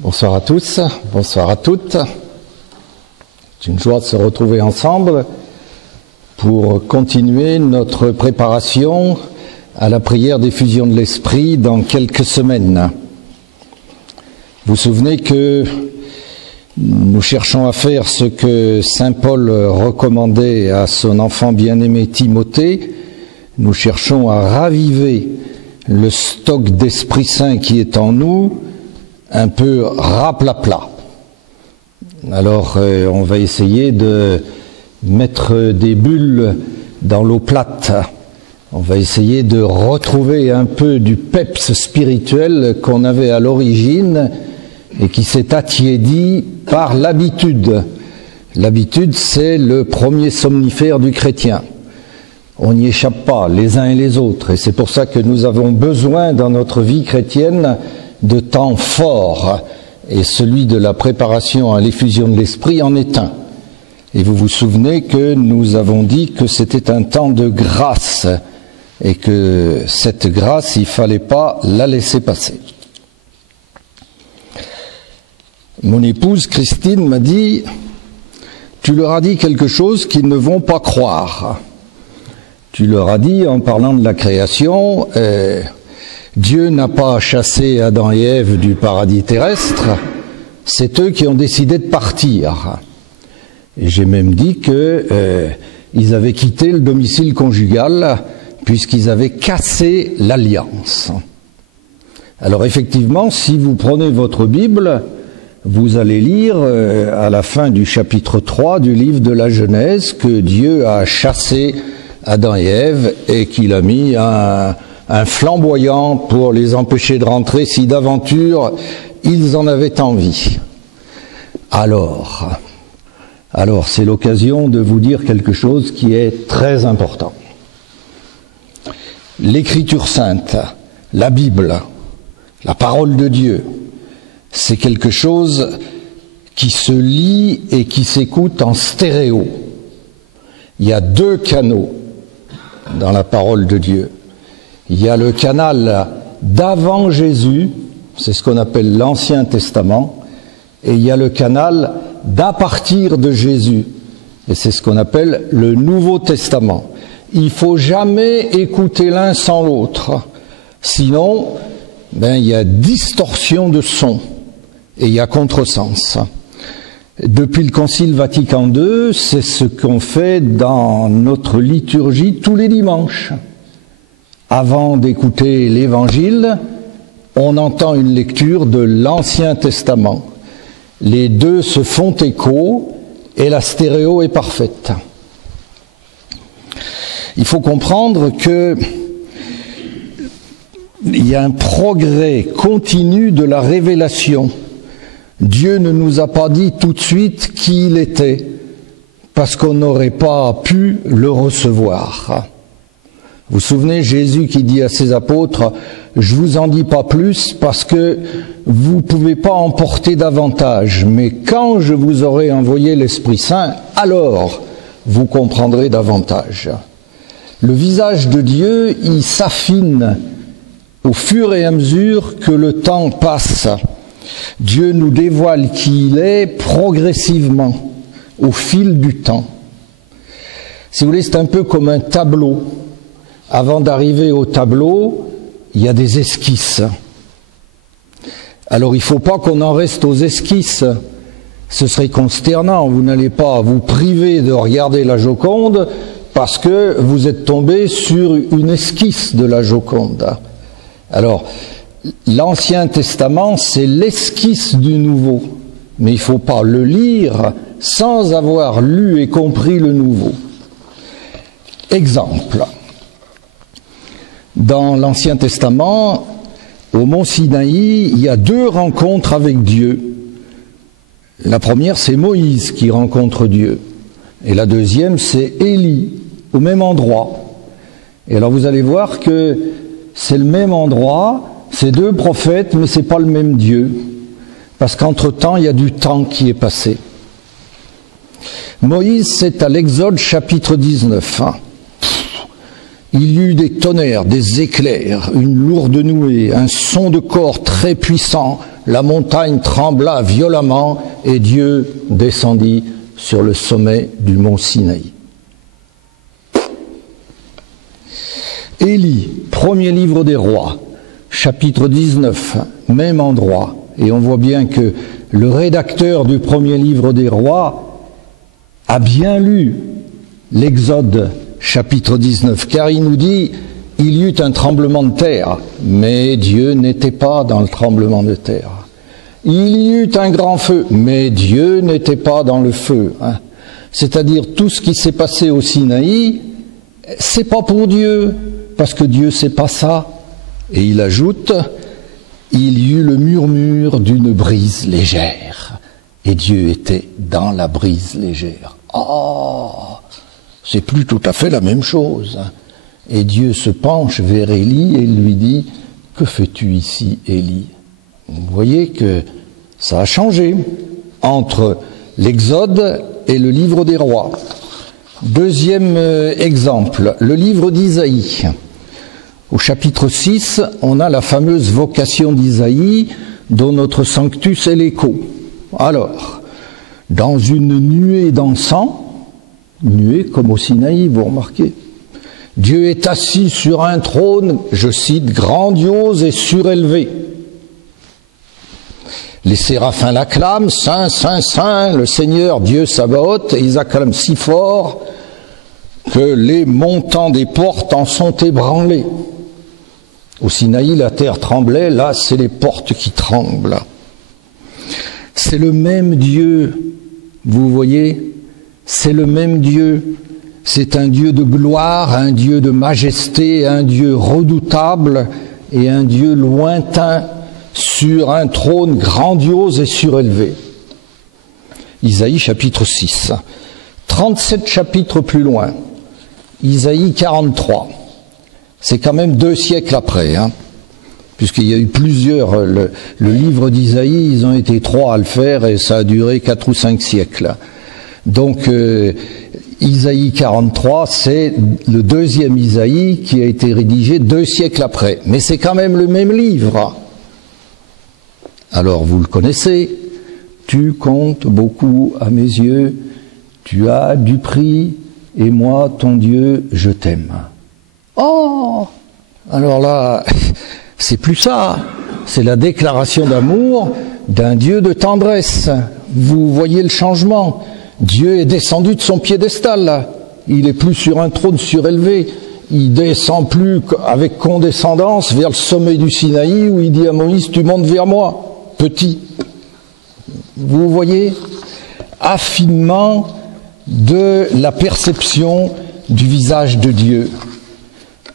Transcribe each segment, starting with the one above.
Bonsoir à tous, bonsoir à toutes. C'est une joie de se retrouver ensemble pour continuer notre préparation à la prière d'effusion de l'Esprit dans quelques semaines. Vous vous souvenez que nous cherchons à faire ce que saint Paul recommandait à son enfant bien-aimé Timothée. Nous cherchons à raviver le stock d'Esprit Saint qui est en nous, un peu raplapla. Alors on va essayer de mettre des bulles dans l'eau plate. On va essayer de retrouver un peu du peps spirituel qu'on avait à l'origine et qui s'est attiédi par l'habitude. L'habitude, c'est le premier somnifère du chrétien. On n'y échappe pas, les uns et les autres. Et c'est pour ça que nous avons besoin dans notre vie chrétienne de temps forts. Et celui de la préparation à l'effusion de l'Esprit en est un. Et vous vous souvenez que nous avons dit que c'était un temps de grâce. Et que cette grâce, il ne fallait pas la laisser passer. Mon épouse Christine m'a dit, tu leur as dit quelque chose qu'ils ne vont pas croire. Tu leur as dit, en parlant de la création, Dieu n'a pas chassé Adam et Ève du paradis terrestre, c'est eux qui ont décidé de partir. Et j'ai même dit qu'ils avaient quitté le domicile conjugal puisqu'ils avaient cassé l'alliance. Alors effectivement, si vous prenez votre Bible, vous allez lire à la fin du chapitre 3 du livre de la Genèse que Dieu a chassé Adam et Ève et qu'il a mis un flamboyant pour les empêcher de rentrer si d'aventure ils en avaient envie. Alors c'est l'occasion de vous dire quelque chose qui est très important. L'Écriture sainte, la Bible, la parole de Dieu, c'est quelque chose qui se lit et qui s'écoute en stéréo. Il y a deux canaux dans la parole de Dieu. Il y a le canal d'avant Jésus, c'est ce qu'on appelle l'Ancien Testament, et il y a le canal d'à partir de Jésus, et c'est ce qu'on appelle le Nouveau Testament. Il ne faut jamais écouter l'un sans l'autre, sinon il y a distorsion de son et il y a contresens. Depuis le Concile Vatican II, c'est ce qu'on fait dans notre liturgie tous les dimanches. Avant d'écouter l'Évangile, on entend une lecture de l'Ancien Testament. Les deux se font écho et la stéréo est parfaite. Il faut comprendre que il y a un progrès continu de la révélation. Dieu ne nous a pas dit tout de suite qui il était, parce qu'on n'aurait pas pu le recevoir. Vous vous souvenez, Jésus qui dit à ses apôtres, « Je vous en dis pas plus parce que vous ne pouvez pas en porter davantage, mais quand je vous aurai envoyé l'Esprit Saint, alors vous comprendrez davantage. » Le visage de Dieu, il s'affine au fur et à mesure que le temps passe. Dieu nous dévoile qui il est progressivement, au fil du temps. Si vous voulez, c'est un peu comme un tableau. Avant d'arriver au tableau, il y a des esquisses. Alors il ne faut pas qu'on en reste aux esquisses. Ce serait consternant. Vous n'allez pas vous priver de regarder la Joconde parce que vous êtes tombé sur une esquisse de la Joconde. Alors, l'Ancien Testament, c'est l'esquisse du Nouveau. Mais il ne faut pas le lire sans avoir lu et compris le Nouveau. Exemple. Dans l'Ancien Testament, au mont Sinaï, il y a deux rencontres avec Dieu. La première, c'est Moïse qui rencontre Dieu. Et la deuxième, c'est Élie, au même endroit. Et alors vous allez voir que c'est le même endroit, c'est deux prophètes, mais c'est pas le même Dieu. Parce qu'entre-temps, il y a du temps qui est passé. Moïse, c'est à l'Exode chapitre 19. Il y eut des tonnerres, des éclairs, une lourde nuée, un son de cor très puissant. La montagne trembla violemment et Dieu descendit sur le sommet du mont Sinaï. Élie, premier livre des rois, chapitre 19, même endroit. Et on voit bien que le rédacteur du premier livre des rois a bien lu l'Exode chapitre 19, car il nous dit « Il y eut un tremblement de terre », mais Dieu n'était pas dans le tremblement de terre. « Il y eut un grand feu », mais Dieu n'était pas dans le feu. C'est-à-dire tout ce qui s'est passé au Sinaï, c'est pas pour Dieu, parce que Dieu c'est pas ça. Et il ajoute « Il y eut le murmure d'une brise légère », et Dieu était dans la brise légère. Oh, c'est plus tout à fait la même chose. Et Dieu se penche vers Élie et lui dit « Que fais-tu ici, Élie ?» Vous voyez que ça a changé entre l'Exode et le livre des rois. Deuxième exemple, le livre d'Isaïe. Au chapitre 6, on a la fameuse vocation d'Isaïe dont notre sanctus est l'écho. Alors, dans une nuée d'encens, nuée comme au Sinaï, vous remarquez, Dieu est assis sur un trône, je cite, grandiose et surélevé. Les séraphins l'acclament, Saint, Saint, Saint, le Seigneur Dieu Sabaoth, et ils acclament si fort que les montants des portes en sont ébranlés. Au Sinaï, la terre tremblait, là, c'est les portes qui tremblent. C'est le même Dieu, vous voyez, c'est le même Dieu. C'est un Dieu de gloire, un Dieu de majesté, un Dieu redoutable et un Dieu lointain sur un trône grandiose et surélevé. Isaïe chapitre 6. 37 chapitres plus loin, Isaïe 43. C'est quand même 2 siècles après, puisqu'il y a eu plusieurs, le livre d'Isaïe, ils ont été 3 à le faire et ça a duré 4 ou 5 siècles. Donc Isaïe 43, c'est le deuxième Isaïe qui a été rédigé 2 siècles après. Mais c'est quand même le même livre. Alors vous le connaissez, tu comptes beaucoup à mes yeux, tu as du prix, et moi, ton Dieu, je t'aime. Oh! Alors là, c'est plus ça, c'est la déclaration d'amour d'un Dieu de tendresse. Vous voyez le changement. Dieu est descendu de son piédestal, là. Il est plus sur un trône surélevé. Il descend plus avec condescendance vers le sommet du Sinaï où il dit à Moïse, tu montes vers moi. Petit. Vous voyez, affinement de la perception du visage de Dieu.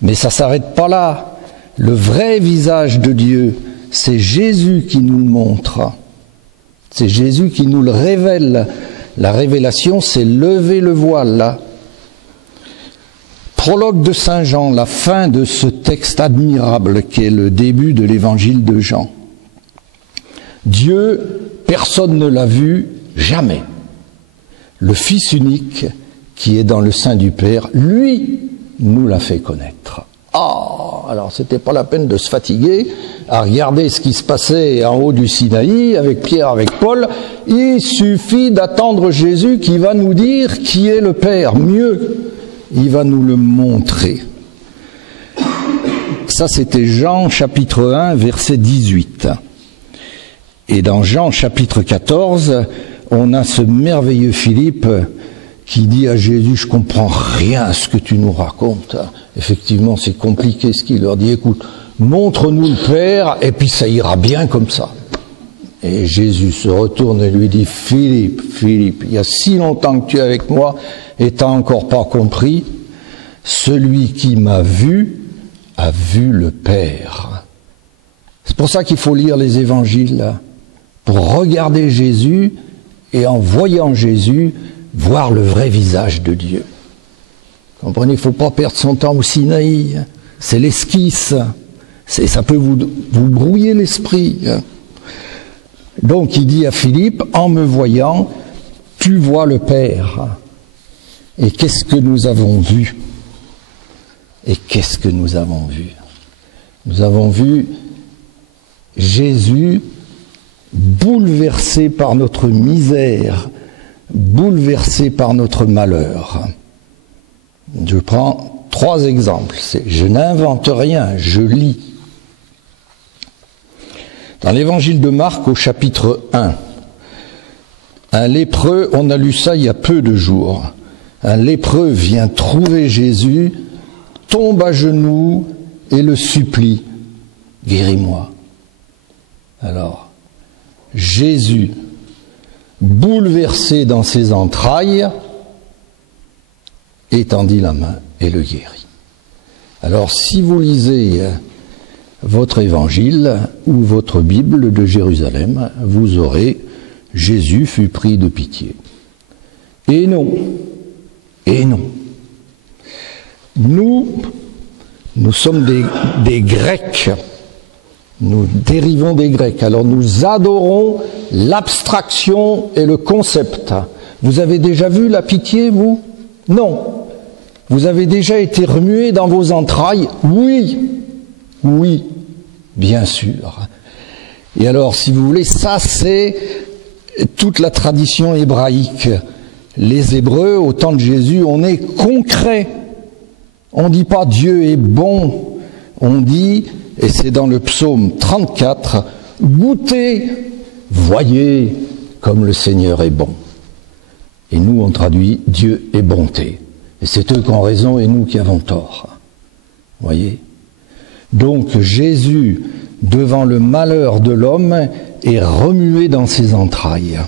Mais ça ne s'arrête pas là. Le vrai visage de Dieu, c'est Jésus qui nous le montre. C'est Jésus qui nous le révèle. La révélation, c'est lever le voile, là. Prologue de Saint Jean, la fin de ce texte admirable qui est le début de l'évangile de Jean. Dieu, personne ne l'a vu, jamais. Le Fils unique, qui est dans le sein du Père, lui, nous l'a fait connaître. Ah, alors c'était pas la peine de se fatiguer à regarder ce qui se passait en haut du Sinaï, avec Pierre, avec Paul. Il suffit d'attendre Jésus qui va nous dire qui est le Père. Mieux, il va nous le montrer. Ça, c'était Jean chapitre 1, verset 18. Et dans Jean chapitre 14, on a ce merveilleux Philippe qui dit à Jésus, je comprends rien à ce que tu nous racontes. Effectivement, c'est compliqué ce qu'il leur dit. Écoute, montre-nous le Père et puis ça ira bien comme ça. Et Jésus se retourne et lui dit, Philippe, Philippe, il y a si longtemps que tu es avec moi et tu n'as encore pas compris. Celui qui m'a vu a vu le Père. C'est pour ça qu'il faut lire les évangiles, pour regarder Jésus et en voyant Jésus, voir le vrai visage de Dieu. Comprenez, il ne faut pas perdre son temps au Sinaï. C'est l'esquisse. Ça peut vous brouiller l'esprit. Donc il dit à Philippe, en me voyant, tu vois le Père. Et qu'est-ce que nous avons vu? Et qu'est-ce que nous avons vu? Nous avons vu Jésus bouleversé par notre misère, bouleversé par notre malheur. Je prends 3 exemples. Je n'invente rien, je lis. Dans l'évangile de Marc, au chapitre 1, un lépreux, on a lu ça il y a peu de jours, un lépreux vient trouver Jésus, tombe à genoux et le supplie, « Guéris-moi ». Alors, Jésus, bouleversé dans ses entrailles, étendit la main et le guérit. Alors, si vous lisez votre évangile ou votre Bible de Jérusalem, vous aurez « Jésus fut pris de pitié ». Et non, et non. Nous sommes des Grecs. Nous dérivons des Grecs. Alors nous adorons l'abstraction et le concept. Vous avez déjà vu la pitié, vous? Non. Vous avez déjà été remué dans vos entrailles? Oui. Oui, bien sûr. Et alors, si vous voulez, ça c'est toute la tradition hébraïque. Les Hébreux, au temps de Jésus, on est concret. On ne dit pas Dieu est bon. On dit, et c'est dans le psaume 34, goûtez, voyez comme le Seigneur est bon. Et nous, on traduit Dieu est bonté. Et c'est eux qui ont raison et nous qui avons tort. Voyez? Donc Jésus, devant le malheur de l'homme, est remué dans ses entrailles.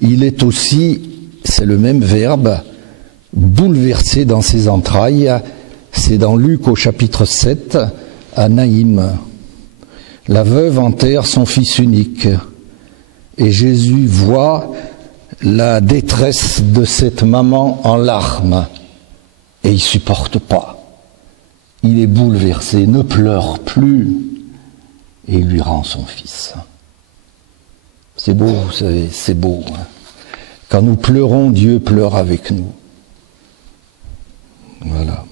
Il est aussi, c'est le même verbe, bouleversé dans ses entrailles. C'est dans Luc au chapitre 7, à Naïm. La veuve enterre son fils unique. Et Jésus voit la détresse de cette maman en larmes. Et il ne supporte pas. Il est bouleversé, ne pleure plus. Et il lui rend son fils. C'est beau, vous savez, c'est beau. Hein. Quand nous pleurons, Dieu pleure avec nous. Voilà.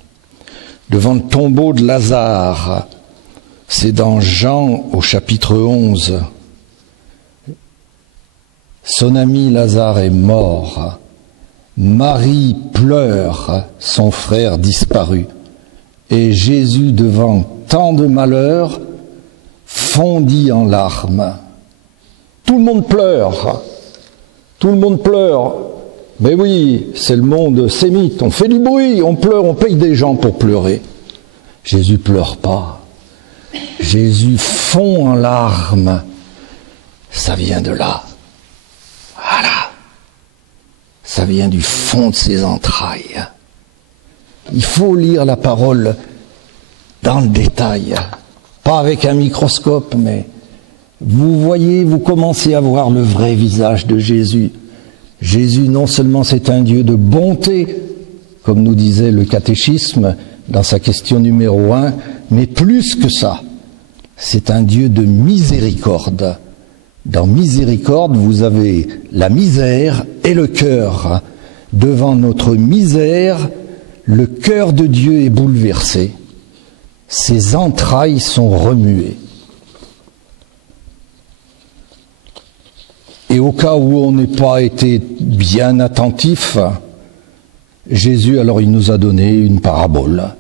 Devant le tombeau de Lazare, c'est dans Jean au chapitre 11. Son ami Lazare est mort. Marie pleure, son frère disparu. Et Jésus, devant tant de malheurs, fondit en larmes. Tout le monde pleure. Tout le monde pleure. Mais oui, c'est le monde sémite. On fait du bruit, on pleure, on paye des gens pour pleurer. Jésus pleure pas. Jésus fond en larmes. Ça vient de là. Voilà. Ça vient du fond de ses entrailles. Il faut lire la parole dans le détail. Pas avec un microscope, mais vous voyez, vous commencez à voir le vrai visage de Jésus. Jésus, non seulement c'est un Dieu de bonté, comme nous disait le catéchisme dans sa question numéro 1, mais plus que ça, c'est un Dieu de miséricorde. Dans miséricorde, vous avez la misère et le cœur. Devant notre misère, le cœur de Dieu est bouleversé. Ses entrailles sont remuées. Et au cas où on n'ait pas été bien attentif, Jésus, alors il nous a donné une parabole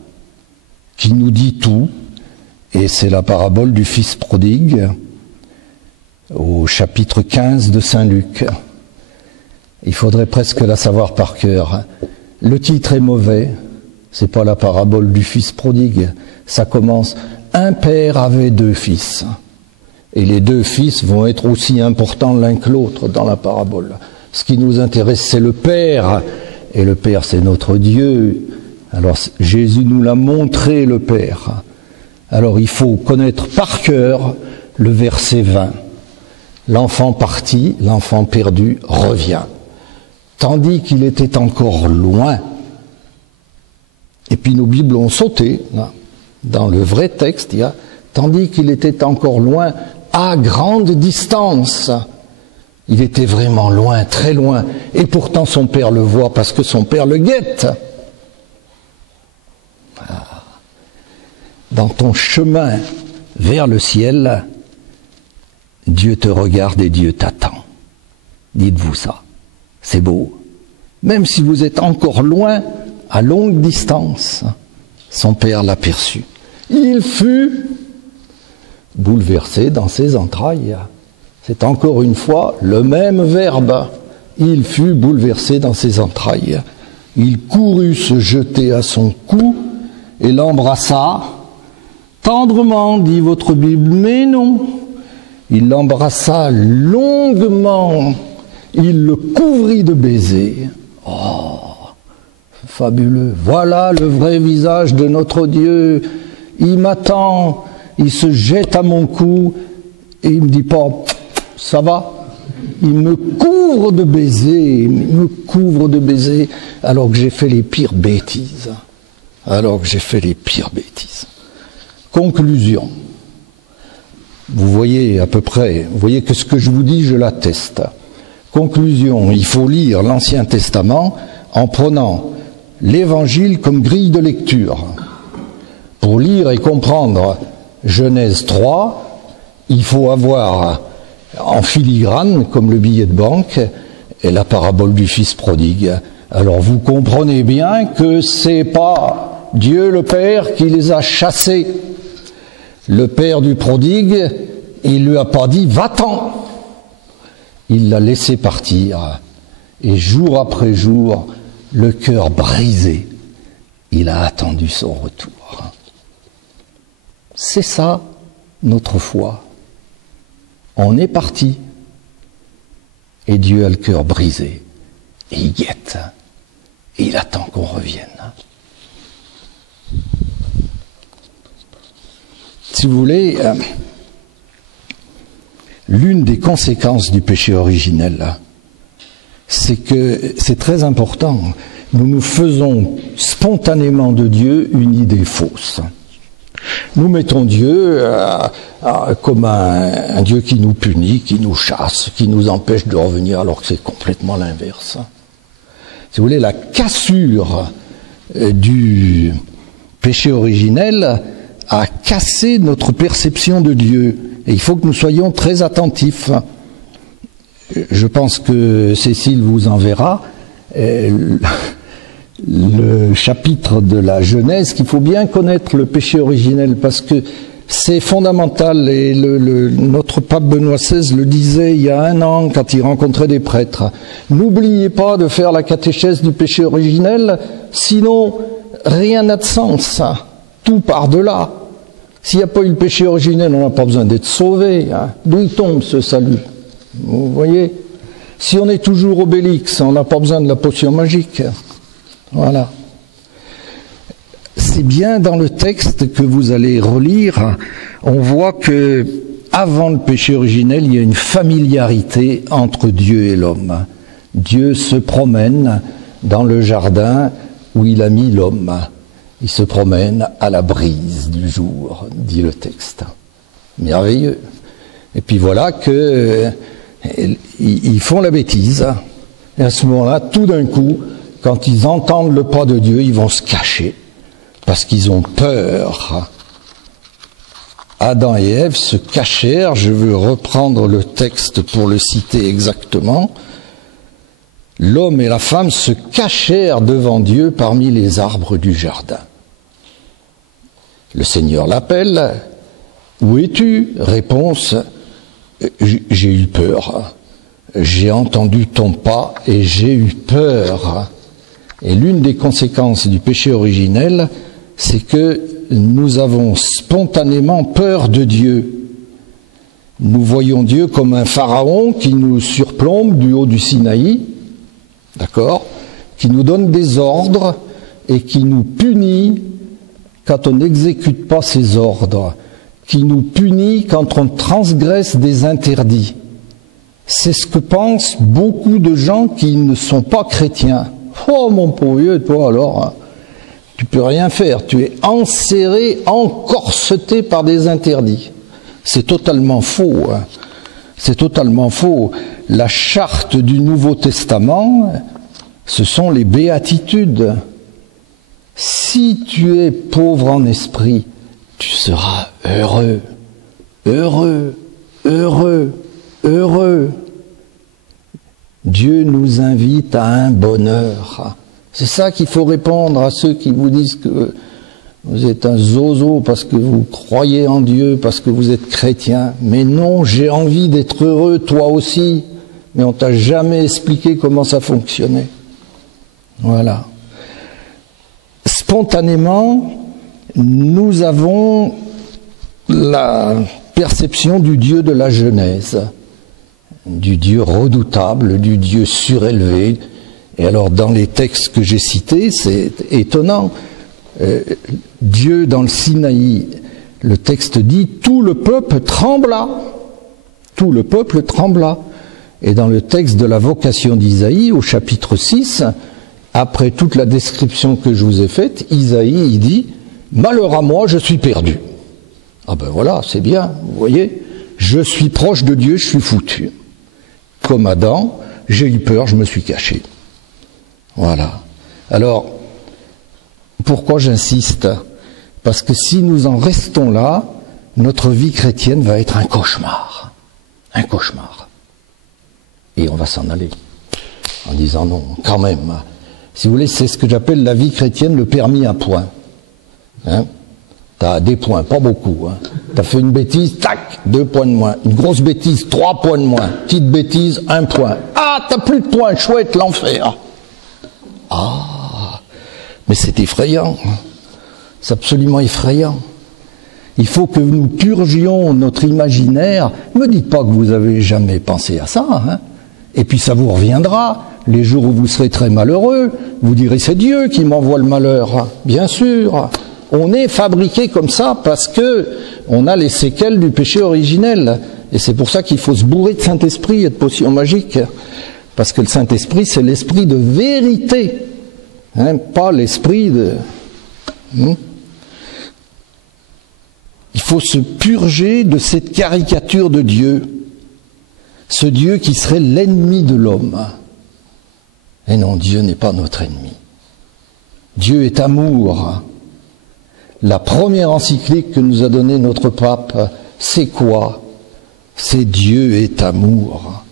qui nous dit tout, et c'est la parabole du fils prodigue au chapitre 15 de Saint Luc. Il faudrait presque la savoir par cœur. Le titre est mauvais, c'est pas la parabole du fils prodigue, ça commence « Un père avait 2 fils ». Et les 2 fils vont être aussi importants l'un que l'autre dans la parabole. Ce qui nous intéresse, c'est le Père. Et le Père, c'est notre Dieu. Alors, Jésus nous l'a montré, le Père. Alors, il faut connaître par cœur le verset 20. L'enfant parti, l'enfant perdu, revient. Tandis qu'il était encore loin. Et puis, nos Bibles ont sauté. Là. Dans le vrai texte, il y a « Tandis qu'il était encore loin », à grande distance. Il était vraiment loin, très loin. Et pourtant son père le voit parce que son père le guette. Dans ton chemin vers le ciel, Dieu te regarde et Dieu t'attend. Dites-vous ça. C'est beau. Même si vous êtes encore loin, à longue distance, son Père l'aperçut. Il fut bouleversé dans ses entrailles. C'est encore une fois le même verbe. Il fut bouleversé dans ses entrailles. Il courut se jeter à son cou et l'embrassa. Tendrement, dit votre Bible, mais non. Il l'embrassa longuement. Il le couvrit de baisers. Oh, fabuleux. Voilà le vrai visage de notre Dieu. Il m'attend, il se jette à mon cou et il me dit pas, ça va. Il me couvre de baisers, alors que j'ai fait les pires bêtises. Conclusion. Vous voyez à peu près, vous voyez que ce que je vous dis, je l'atteste. Conclusion, il faut lire l'Ancien Testament en prenant l'Évangile comme grille de lecture. Pour lire et comprendre Genèse 3, il faut avoir en filigrane, comme le billet de banque, et la parabole du fils prodigue. Alors vous comprenez bien que c'est pas Dieu le Père qui les a chassés. Le père du prodigue, il lui a pas dit « va-t'en ». Il l'a laissé partir. Et jour après jour, le cœur brisé, il a attendu son retour. C'est ça, notre foi. On est parti. Et Dieu a le cœur brisé. Et il guette. Et il attend qu'on revienne. Si vous voulez, l'une des conséquences du péché originel, c'est que c'est très important. Nous nous faisons spontanément de Dieu une idée fausse. Nous mettons Dieu comme un Dieu qui nous punit, qui nous chasse, qui nous empêche de revenir, alors que c'est complètement l'inverse. Si vous voulez, la cassure du péché originel a cassé notre perception de Dieu. Et il faut que nous soyons très attentifs. Je pense que Cécile vous enverra le chapitre de la Genèse, qu'il faut bien connaître le péché originel, parce que c'est fondamental. Et notre pape Benoît XVI le disait il y a 1 an, quand il rencontrait des prêtres. N'oubliez pas de faire la catéchèse du péché originel, sinon rien n'a de sens. Tout part de là. S'il n'y a pas eu le péché originel, on n'a pas besoin d'être sauvé. D'où il tombe ce salut? Vous voyez? Si on est toujours Obélix, on n'a pas besoin de la potion magique. Voilà. C'est bien dans le texte que vous allez relire, on voit que avant le péché originel, il y a une familiarité entre Dieu et l'homme. Dieu se promène dans le jardin où il a mis l'homme. Il se promène à la brise du jour, dit le texte. Merveilleux. Et puis voilà que ils font la bêtise. Et à ce moment-là, tout d'un coup, quand ils entendent le pas de Dieu, ils vont se cacher parce qu'ils ont peur. Adam et Ève se cachèrent. Je veux reprendre le texte pour le citer exactement. L'homme et la femme se cachèrent devant Dieu parmi les arbres du jardin. Le Seigneur l'appelle. Où es-tu? Réponse. J'ai eu peur. J'ai entendu ton pas et j'ai eu peur. Et l'une des conséquences du péché originel, c'est que nous avons spontanément peur de Dieu. Nous voyons Dieu comme un pharaon qui nous surplombe du haut du Sinaï, d'accord, qui nous donne des ordres et qui nous punit quand on n'exécute pas ces ordres, qui nous punit quand on transgresse des interdits. C'est ce que pensent beaucoup de gens qui ne sont pas chrétiens. Oh mon pauvre vieux, toi alors, tu peux rien faire, tu es enserré, encorseté par des interdits. C'est totalement faux. C'est totalement faux. La charte du Nouveau Testament, ce sont les béatitudes. Si tu es pauvre en esprit, tu seras heureux, heureux, heureux, heureux. Dieu nous invite à un bonheur. C'est ça qu'il faut répondre à ceux qui vous disent que vous êtes un zozo parce que vous croyez en Dieu, parce que vous êtes chrétien. Mais non, j'ai envie d'être heureux, toi aussi. Mais on t'a jamais expliqué comment ça fonctionnait. Voilà. Spontanément, nous avons la perception du Dieu de la Genèse, du Dieu redoutable, du Dieu surélevé. Et alors, dans les textes que j'ai cités, c'est étonnant. Dieu, dans le Sinaï, le texte dit « Tout le peuple trembla ». Tout le peuple trembla. Et dans le texte de la vocation d'Isaïe, au chapitre 6, après toute la description que je vous ai faite, Isaïe, il dit « Malheur à moi, je suis perdu ». Ah ben voilà, c'est bien, vous voyez, je suis proche de Dieu, je suis foutu. Comme Adam, j'ai eu peur, je me suis caché. Voilà. Alors, pourquoi j'insiste? Parce que si nous en restons là, notre vie chrétienne va être un cauchemar. Un cauchemar. Et on va s'en aller. En disant non, quand même. Si vous voulez, c'est ce que j'appelle la vie chrétienne, le permis à points. Hein? T'as des points, pas beaucoup. Hein. T'as fait une bêtise, tac, 2 points de moins. Une grosse bêtise, 3 points de moins. Petite bêtise, 1 point. Ah, t'as plus de points, chouette, l'enfer. Ah, mais c'est effrayant. C'est absolument effrayant. Il faut que nous purgions notre imaginaire. Ne me dites pas que vous avez jamais pensé à ça. Hein. Et puis ça vous reviendra. Les jours où vous serez très malheureux, vous direz c'est Dieu qui m'envoie le malheur. Bien sûr. On est fabriqué comme ça parce que on a les séquelles du péché originel. Et c'est pour ça qu'il faut se bourrer de Saint-Esprit et de potions magiques. Parce que le Saint-Esprit, c'est l'esprit de vérité. Hein, pas l'esprit de... Il faut se purger de cette caricature de Dieu. Ce Dieu qui serait l'ennemi de l'homme. Et non, Dieu n'est pas notre ennemi. Dieu est amour. La première encyclique que nous a donnée notre pape, c'est quoi? C'est Dieu est amour.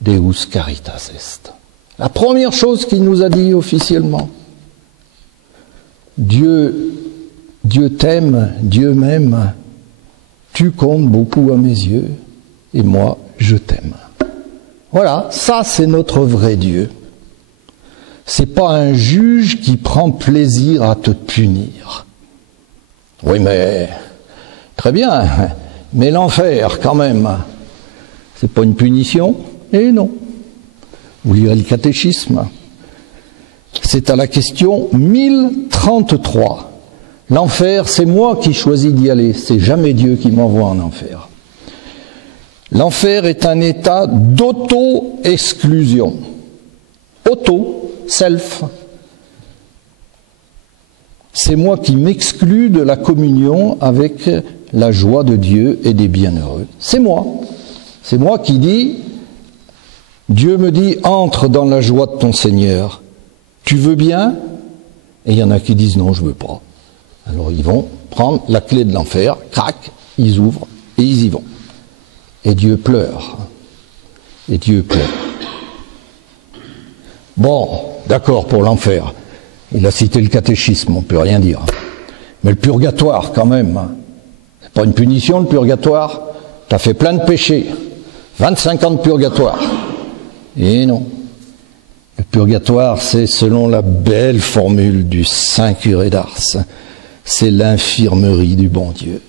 Deus caritas est. La première chose qu'il nous a dit officiellement. Dieu t'aime, Dieu m'aime. Tu comptes beaucoup à mes yeux et moi, je t'aime. Voilà, ça c'est notre vrai Dieu. C'est pas un juge qui prend plaisir à te punir. Oui, mais très bien, mais l'enfer quand même, c'est pas une punition? Eh non. Vous lirez le catéchisme. C'est à la question 1033. L'enfer, c'est moi qui choisis d'y aller, c'est jamais Dieu qui m'envoie en enfer. L'enfer est un état d'auto-exclusion. Auto, self. C'est moi qui m'exclus de la communion avec la joie de Dieu et des bienheureux. C'est moi. C'est moi qui dis, Dieu me dit, entre dans la joie de ton Seigneur. Tu veux bien? Et il y en a qui disent, non, je veux pas. Alors ils vont prendre la clé de l'enfer, crac, ils ouvrent et ils y vont. Et Dieu pleure. Et Dieu pleure. Bon, d'accord pour l'enfer. Il a cité le catéchisme, on ne peut rien dire. Mais le purgatoire, quand même. C'est pas une punition, le purgatoire. T'as fait plein de péchés. 25 ans de purgatoire. Et non. Le purgatoire, c'est selon la belle formule du saint curé d'Ars. C'est l'infirmerie du bon Dieu.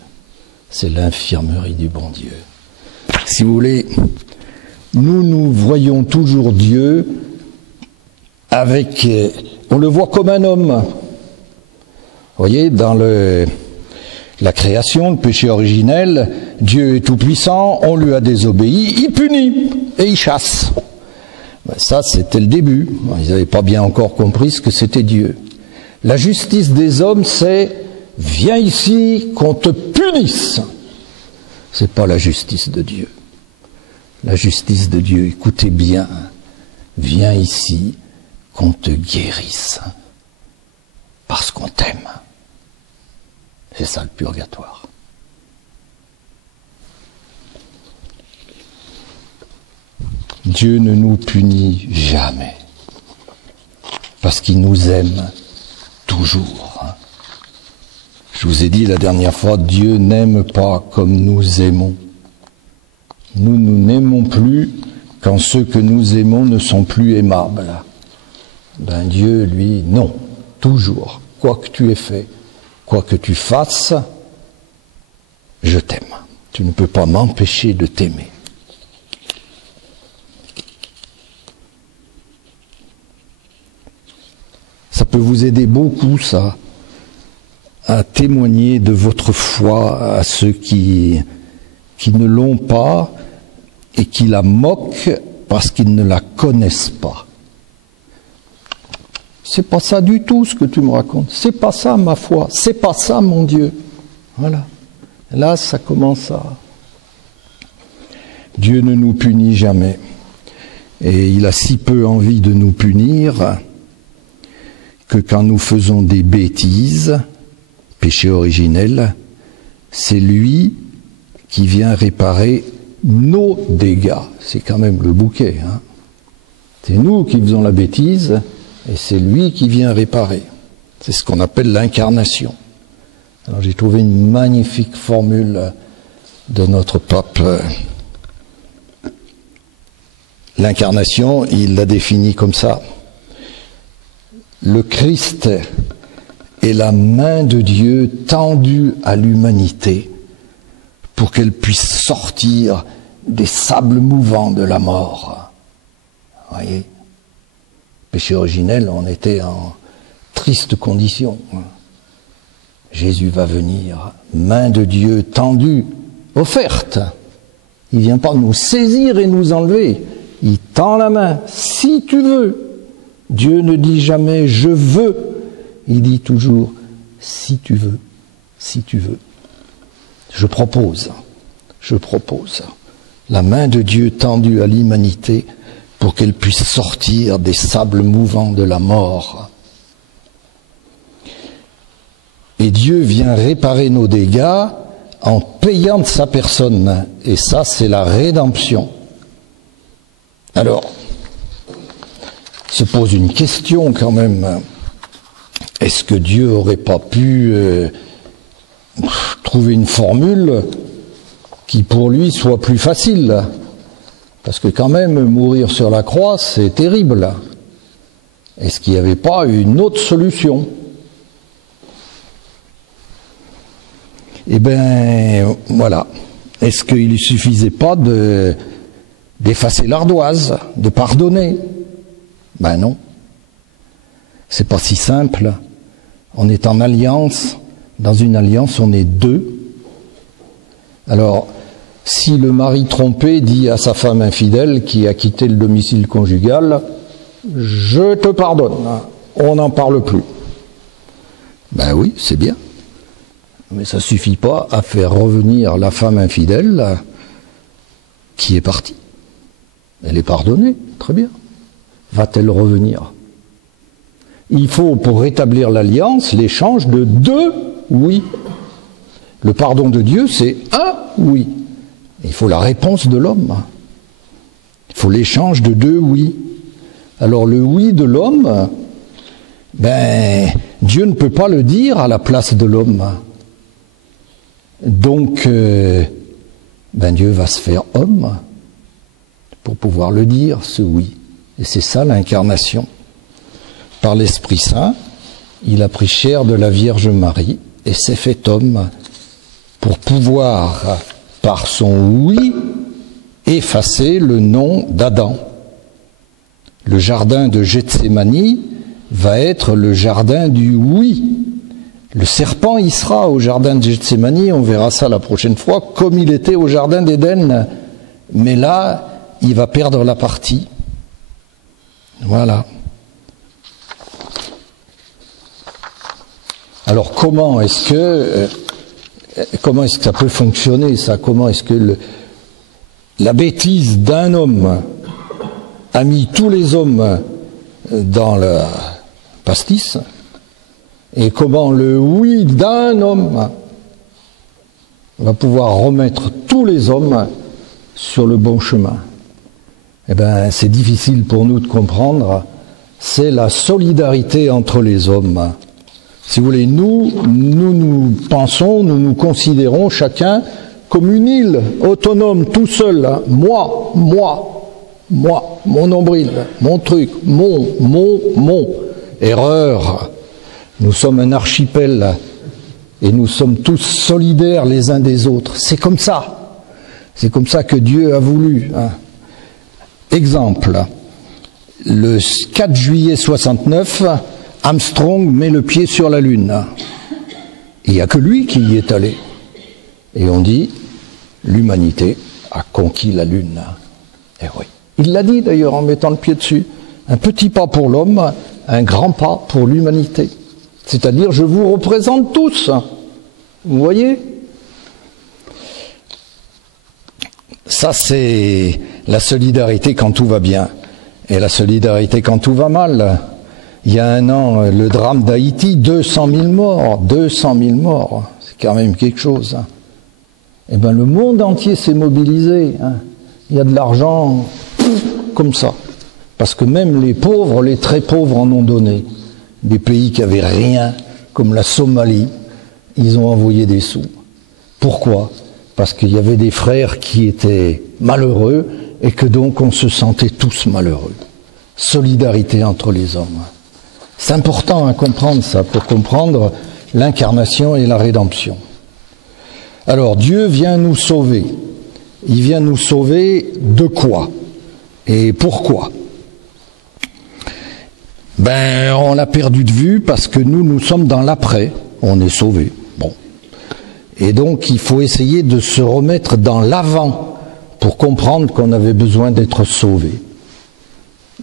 C'est l'infirmerie du bon Dieu. Si vous voulez, nous voyons toujours Dieu avec... On le voit comme un homme. Vous voyez, dans la création, le péché originel, Dieu est tout-puissant, on lui a désobéi, il punit et il chasse. Ben ça, c'était le début. Ils n'avaient pas bien encore compris ce que c'était Dieu. La justice des hommes, c'est « viens ici qu'on te punisse ». C'est pas la justice de Dieu. La justice de Dieu, écoutez bien, viens ici qu'on te guérisse. parce qu'on t'aime. C'est ça le purgatoire. Dieu ne nous punit jamais, parce qu'il nous aime toujours. Je vous ai dit la dernière fois, Dieu n'aime pas comme nous aimons. Nous n'aimons plus quand ceux que nous aimons ne sont plus aimables. Ben Dieu, lui, non, toujours, quoi que tu aies fait, quoi que tu fasses, je t'aime. Tu ne peux pas m'empêcher de t'aimer. Ça peut vous aider beaucoup, ça, à témoigner de votre foi à ceux qui ne l'ont pas et qui la moquent parce qu'ils ne la connaissent pas. C'est pas ça du tout ce que tu me racontes. C'est pas ça ma foi. C'est pas ça mon Dieu. Voilà. Là, ça commence à... Dieu ne nous punit jamais. Et il a si peu envie de nous punir que quand nous faisons des bêtises, péché originel, c'est lui qui vient réparer nos dégâts. C'est quand même le bouquet. Hein. C'est nous qui faisons la bêtise et c'est lui qui vient réparer. C'est ce qu'on appelle l'incarnation. Alors j'ai trouvé une magnifique formule de notre pape. L'incarnation, il l'a définie comme ça. Le Christ est la main de Dieu tendue à l'humanité pour qu'elle puisse sortir des sables mouvants de la mort. Vous voyez, péché originel, on était en triste condition. Jésus va venir, main de Dieu tendue, offerte. Il ne vient pas nous saisir et nous enlever. Il tend la main, si tu veux. Dieu ne dit jamais « je veux », il dit toujours « si tu veux, si tu veux ». Je propose la main de Dieu tendue à l'humanité pour qu'elle puisse sortir des sables mouvants de la mort. Et Dieu vient réparer nos dégâts en payant de sa personne. Et ça, c'est la rédemption. Alors, se pose une question quand même. Est-ce que Dieu aurait pas pu trouver une formule qui pour lui soit plus facile? Parce que quand même, mourir sur la croix, c'est terrible. Est-ce qu'il n'y avait pas une autre solution? Eh bien, voilà. Est-ce qu'il ne suffisait pas d'effacer l'ardoise, de pardonner? Ben non. C'est pas si simple. On est en alliance. Dans une alliance, on est deux. Alors, si le mari trompé dit à sa femme infidèle qui a quitté le domicile conjugal, « Je te pardonne, on n'en parle plus ». Ben oui, c'est bien. Mais ça ne suffit pas à faire revenir la femme infidèle qui est partie. Elle est pardonnée, très bien. Va-t-elle revenir? Il faut, pour rétablir l'alliance, l'échange de 2 oui. Le pardon de Dieu, c'est 1 oui. Il faut la réponse de l'homme. Il faut l'échange de 2 oui. Alors le oui de l'homme, ben, Dieu ne peut pas le dire à la place de l'homme. Donc, ben, Dieu va se faire homme pour pouvoir le dire, ce oui. Et c'est ça l'incarnation. Par l'Esprit Saint, il a pris chair de la Vierge Marie et s'est fait homme pour pouvoir, par son oui, effacer le nom d'Adam. Le jardin de Gethsémani va être le jardin du oui. Le serpent y sera au jardin de Gethsémani, on verra ça la prochaine fois, comme il était au jardin d'Éden. Mais là, il va perdre la partie. Voilà. Alors comment est-ce que ça peut fonctionner ça? Comment est-ce que la bêtise d'un homme a mis tous les hommes dans le pastis? et comment le oui d'un homme va pouvoir remettre tous les hommes sur le bon chemin. Eh bien, c'est difficile pour nous de comprendre. C'est la solidarité entre les hommes. Si vous voulez, nous pensons, nous nous considérons chacun comme une île autonome, tout seul. Hein. Moi, mon nombril, mon truc, mon. Erreur. Nous sommes un archipel et nous sommes tous solidaires les uns des autres. C'est comme ça. C'est comme ça que Dieu a voulu. Hein. Exemple. Le 4 juillet 69, Armstrong met le pied sur la Lune. Il n'y a que lui qui y est allé. Et on dit, l'humanité a conquis la Lune. Et oui. Il l'a dit d'ailleurs en mettant le pied dessus. Un petit pas pour l'homme, un grand pas pour l'humanité. C'est-à-dire, je vous représente tous. Vous voyez ? Ça, c'est la solidarité quand tout va bien. Et la solidarité quand tout va mal. Il y a un an, le drame d'Haïti, 200 000 morts. 200 000 morts. C'est quand même quelque chose. Hein. Eh bien, le monde entier s'est mobilisé. Hein. Il y a de l'argent comme ça. Parce que même les pauvres, les très pauvres en ont donné. Des pays qui n'avaient rien, comme la Somalie, ils ont envoyé des sous. Pourquoi ? Parce qu'il y avait des frères qui étaient malheureux et que donc on se sentait tous malheureux. Solidarité entre les hommes. C'est important à comprendre ça, pour comprendre l'incarnation et la rédemption. Alors Dieu vient nous sauver. Il vient nous sauver de quoi ? Et pourquoi ? Ben, on l'a perdu de vue parce que nous sommes dans l'après. On est sauvés. Bon. Et donc, il faut essayer de se remettre dans l'avant pour comprendre qu'on avait besoin d'être sauvé.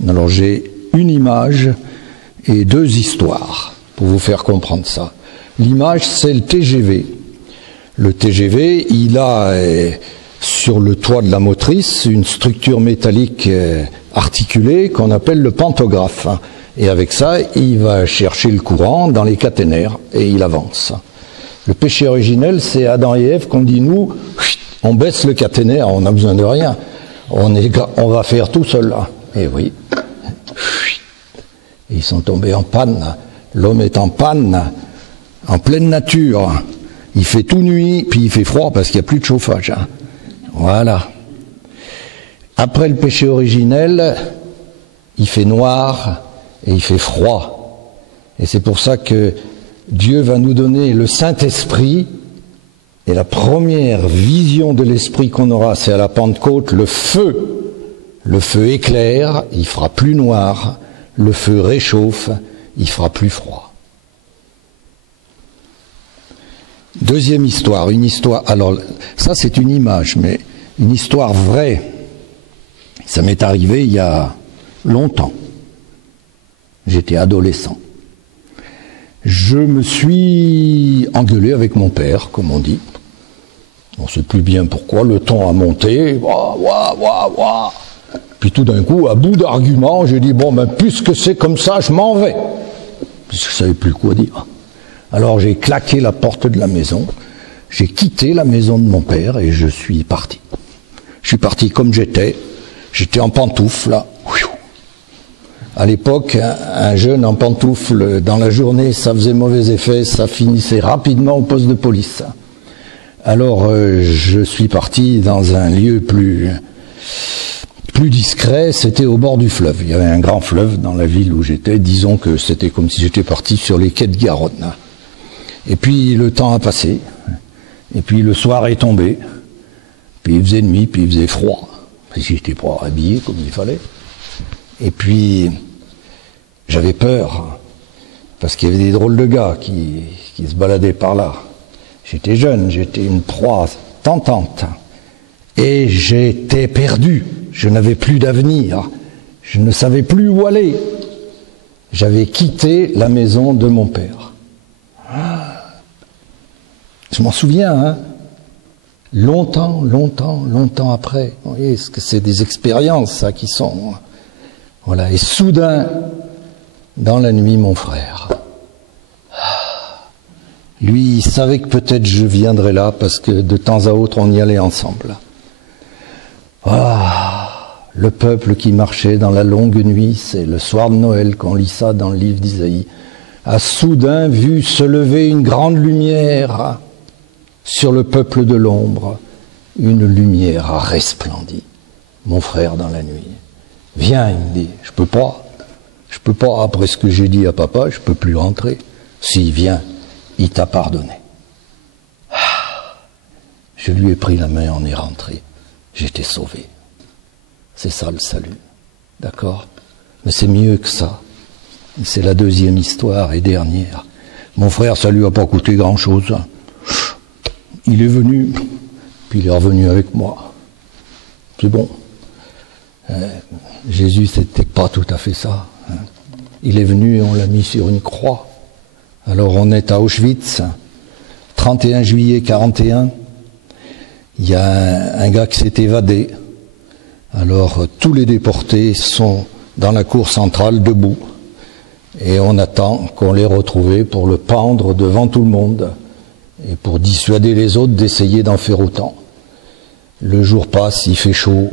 Alors, j'ai une image et deux histoires pour vous faire comprendre ça. L'image, c'est le TGV. Le TGV, il a sur le toit de la motrice une structure métallique articulée qu'on appelle le pantographe. Et avec ça, il va chercher le courant dans les caténaires et il avance. Le péché originel, c'est Adam et Ève qu'on dit, nous, on baisse le caténaire, on n'a besoin de rien. On va faire tout seul là. Et oui. Ils sont tombés en panne. L'homme est en panne, en pleine nature. Il fait tout nuit, puis il fait froid parce qu'il n'y a plus de chauffage. Hein. Voilà. Après le péché originel, il fait noir et il fait froid. Et c'est pour ça que Dieu va nous donner le Saint-Esprit. Et la première vision de l'Esprit qu'on aura, c'est à la Pentecôte, le feu. Le feu éclaire, il fera plus noir. Le feu réchauffe, il fera plus froid. Deuxième histoire, une histoire, alors ça c'est une image, mais une histoire vraie. Ça m'est arrivé il y a longtemps. J'étais adolescent. Je me suis engueulé avec mon père, comme on dit. On ne sait plus bien pourquoi, le ton a monté. Puis tout d'un coup, à bout d'arguments, j'ai dit, bon, ben, puisque c'est comme ça, je m'en vais. Puisque je ne savais plus quoi dire. Alors j'ai claqué la porte de la maison, j'ai quitté la maison de mon père et je suis parti. Je suis parti comme j'étais en pantoufles, là. À l'époque, un jeune en pantoufles, dans la journée, ça faisait mauvais effet, ça finissait rapidement au poste de police. Alors je suis parti dans un lieu plus discret, c'était au bord du fleuve. Il y avait un grand fleuve dans la ville où j'étais, disons que c'était comme si j'étais parti sur les quais de Garonne. Et puis le temps a passé, et puis le soir est tombé, puis il faisait nuit, puis il faisait froid, parce que j'étais pas habillé comme il fallait. Et puis j'avais peur, parce qu'il y avait des drôles de gars qui se baladaient par là. J'étais jeune, j'étais une proie tentante, et j'étais perdu, je n'avais plus d'avenir, je ne savais plus où aller. J'avais quitté la maison de mon père. Je m'en souviens, hein. Longtemps après. Vous voyez, c'est des expériences, ça, qui sont... Voilà, et soudain, dans la nuit, mon frère. Lui, il savait que peut-être je viendrais là parce que de temps à autre, on y allait ensemble. Ah, le peuple qui marchait dans la longue nuit, c'est le soir de Noël qu'on lit ça dans le livre d'Isaïe, a soudain vu se lever une grande lumière sur le peuple de l'ombre. Une lumière a resplendi. Mon frère dans la nuit. Viens, il me dit, je peux pas, après ce que j'ai dit à papa, je peux plus rentrer. S'il vient, il t'a pardonné. Je lui ai pris la main, on est rentré. J'étais sauvé. C'est ça le salut. D'accord? Mais c'est mieux que ça. C'est la deuxième histoire et dernière. Mon frère, ça lui a pas coûté grand-chose. Il est venu, puis il est revenu avec moi. C'est bon. Jésus, c'était pas tout à fait ça. Il est venu et on l'a mis sur une croix. Alors on est à Auschwitz, 31 juillet 41. Il y a un gars qui s'est évadé. Alors tous les déportés sont dans la cour centrale debout. Et on attend qu'on les retrouve pour le pendre devant tout le monde. Et pour dissuader les autres d'essayer d'en faire autant. Le jour passe, il fait chaud.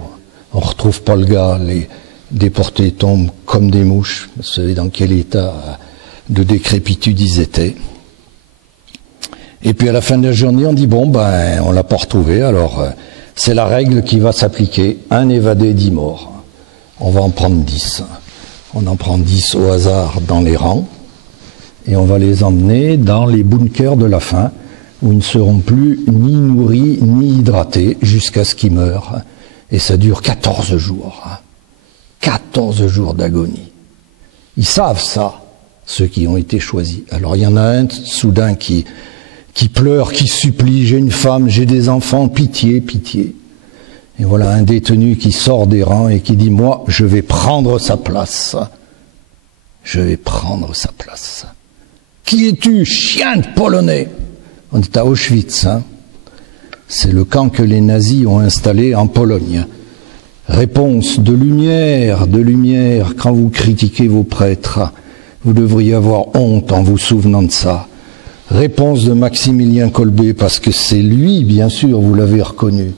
On ne retrouve pas le gars. Les déportés tombent comme des mouches. Vous savez dans quel état de décrépitude ils étaient. Et puis à la fin de la journée, on dit bon, on l'a pas retrouvé, alors c'est la règle qui va s'appliquer. Un évadé, 10 morts. On va en prendre 10. On en prend 10 au hasard dans les rangs, et on va les emmener dans les bunkers de la faim, où ils ne seront plus ni nourris, ni hydratés, jusqu'à ce qu'ils meurent. Et ça dure 14 jours. 14 jours d'agonie. Ils savent ça, ceux qui ont été choisis. Alors il y en a un, soudain, qui pleure, qui supplie, j'ai une femme, j'ai des enfants, pitié, pitié. Et voilà un détenu qui sort des rangs et qui dit, moi, je vais prendre sa place. Je vais prendre sa place. Qui es-tu, chien de Polonais? On est à Auschwitz, hein. C'est le camp que les nazis ont installé en Pologne. Réponse de lumière, quand vous critiquez vos prêtres. Vous devriez avoir honte en vous souvenant de ça. Réponse de Maximilien Kolbe, parce que c'est lui, bien sûr, vous l'avez reconnu.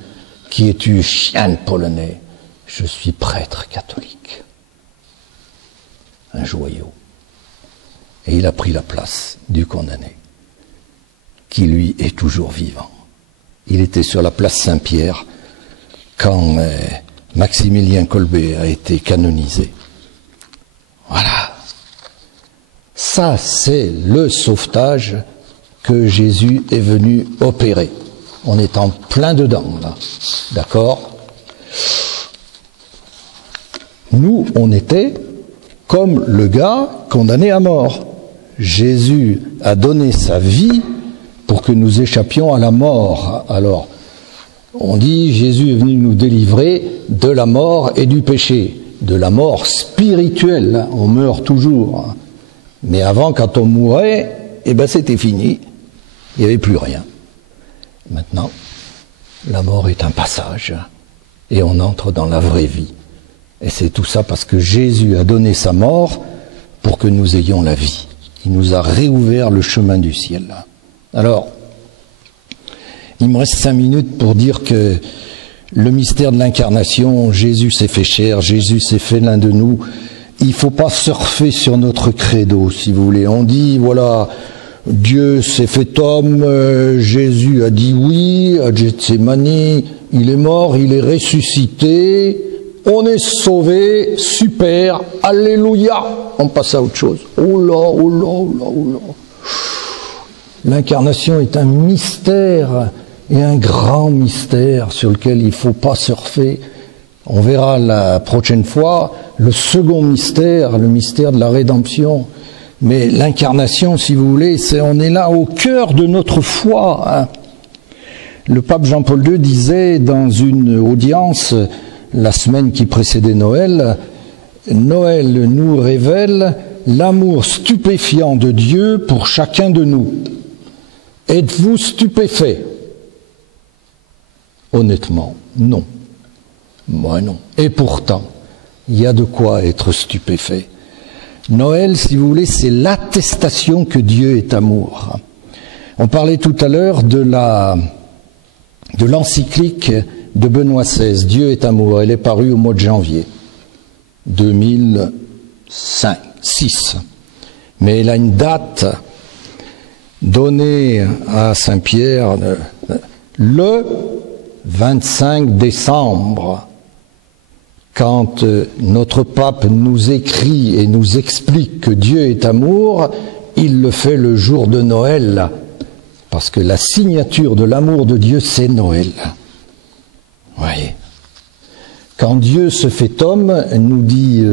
Qui es-tu, chien polonais? Je suis prêtre catholique. Un joyau. Et il a pris la place du condamné, qui lui est toujours vivant. Il était sur la place Saint-Pierre quand Maximilien Kolbe a été canonisé. Voilà. Ça, c'est le sauvetage que Jésus est venu opérer. On est en plein dedans, là. D'accord? Nous, on était comme le gars condamné à mort. Jésus a donné sa vie pour que nous échappions à la mort. Alors, on dit Jésus est venu nous délivrer de la mort et du péché. De la mort spirituelle, on meurt toujours. Mais avant, quand on mourait, c'était fini. Il n'y avait plus rien. Maintenant, la mort est un passage et on entre dans la vraie vie. Et c'est tout ça parce que Jésus a donné sa mort pour que nous ayons la vie. Il nous a réouvert le chemin du ciel. Alors, il me reste 5 minutes pour dire que le mystère de l'incarnation, Jésus s'est fait chair, Jésus s'est fait l'un de nous. Il ne faut pas surfer sur notre credo, si vous voulez. On dit, voilà, Dieu s'est fait homme, Jésus a dit oui, à Gethsémani, il est mort, il est ressuscité, on est sauvé, super, alléluia, on passe à autre chose. Oh là, oh là, oh là, oh là. L'incarnation est un mystère, et un grand mystère sur lequel il ne faut pas surfer. On verra la prochaine fois le second mystère, le mystère de la rédemption. Mais l'incarnation, si vous voulez, on est là au cœur de notre foi. Hein. Le pape Jean-Paul II disait dans une audience la semaine qui précédait Noël, Noël nous révèle l'amour stupéfiant de Dieu pour chacun de nous. Êtes-vous stupéfait? Honnêtement, non. Moi non. Et pourtant, il y a de quoi être stupéfait. Noël, si vous voulez, c'est l'attestation que Dieu est amour. On parlait tout à l'heure de l'encyclique de Benoît XVI, Dieu est amour. Elle est parue au mois de janvier 2006. Mais elle a une date donnée à Saint-Pierre le 25 décembre, quand notre pape nous écrit et nous explique que Dieu est amour. Il le fait le jour de Noël, parce que la signature de l'amour de Dieu, c'est Noël. Oui. Quand Dieu se fait homme, nous dit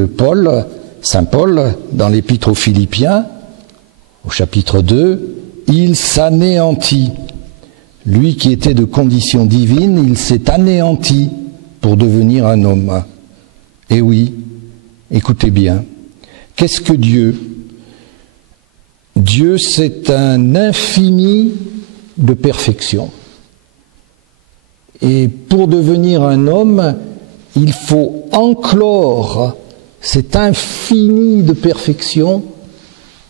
Saint Paul, dans l'Épître aux Philippiens, au chapitre 2, il s'anéantit. Lui qui était de condition divine, il s'est anéanti pour devenir un homme. Et oui, écoutez bien, qu'est-ce que Dieu ? Dieu, c'est un infini de perfection. Et pour devenir un homme, il faut enclore cet infini de perfection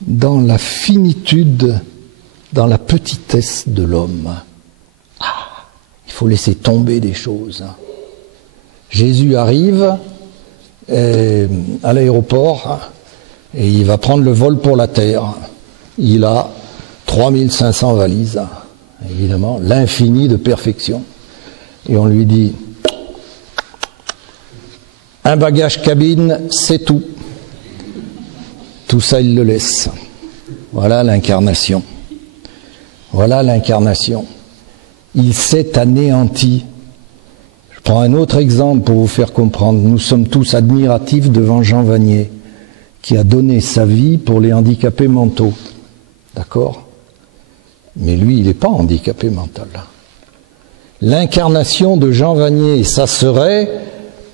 dans la finitude, dans la petitesse de l'homme. Il faut laisser tomber des choses. Jésus arrive à l'aéroport et il va prendre le vol pour la terre. Il a 3500 valises, évidemment, l'infini de perfection. Et on lui dit, un bagage cabine, c'est tout. Tout ça, il le laisse. Voilà l'incarnation. Voilà l'incarnation. Il s'est anéanti. Je prends un autre exemple pour vous faire comprendre. Nous sommes tous admiratifs devant Jean Vanier, qui a donné sa vie pour les handicapés mentaux. D'accord ? Mais lui, il n'est pas handicapé mental. L'incarnation de Jean Vanier, ça serait,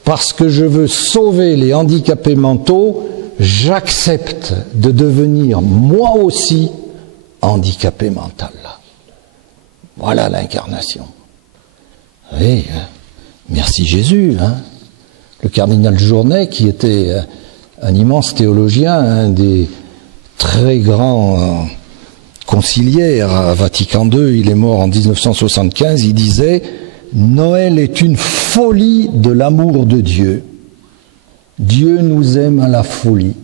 parce que je veux sauver les handicapés mentaux, j'accepte de devenir moi aussi handicapé mental. Voilà l'incarnation. Oui, merci Jésus. Le cardinal Journet, qui était un immense théologien, un des très grands conciliaire à Vatican II, il est mort en 1975, il disait « Noël est une folie de l'amour de Dieu. Dieu nous aime à la folie. »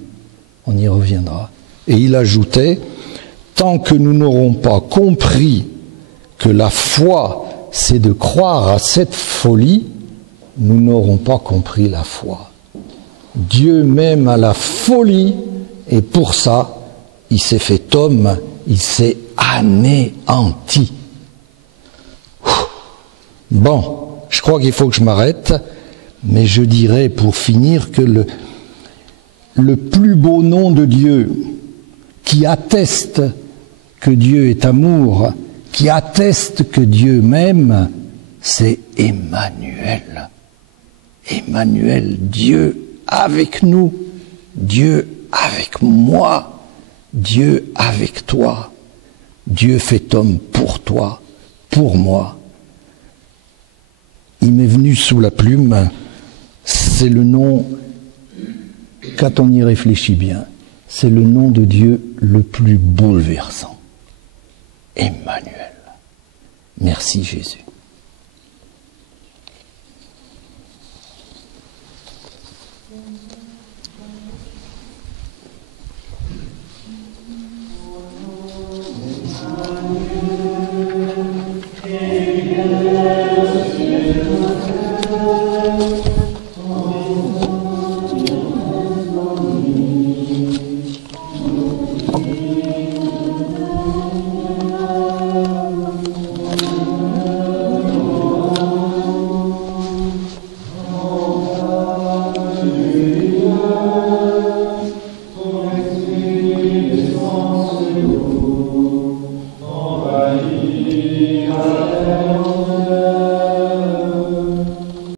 On y reviendra. Et il ajoutait « Tant que nous n'aurons pas compris que la foi, c'est de croire à cette folie, nous n'aurons pas compris la foi. Dieu m'aime à la folie, et pour ça, il s'est fait homme, il s'est anéanti. » Bon, je crois qu'il faut que je m'arrête, mais je dirais pour finir que le plus beau nom de Dieu, qui atteste que Dieu est amour, qui atteste que Dieu m'aime, c'est Emmanuel. Emmanuel, Dieu avec nous, Dieu avec moi, Dieu avec toi, Dieu fait homme pour toi, pour moi. Il m'est venu sous la plume, c'est le nom, quand on y réfléchit bien, c'est le nom de Dieu le plus bouleversant. Emmanuel. Merci Jésus.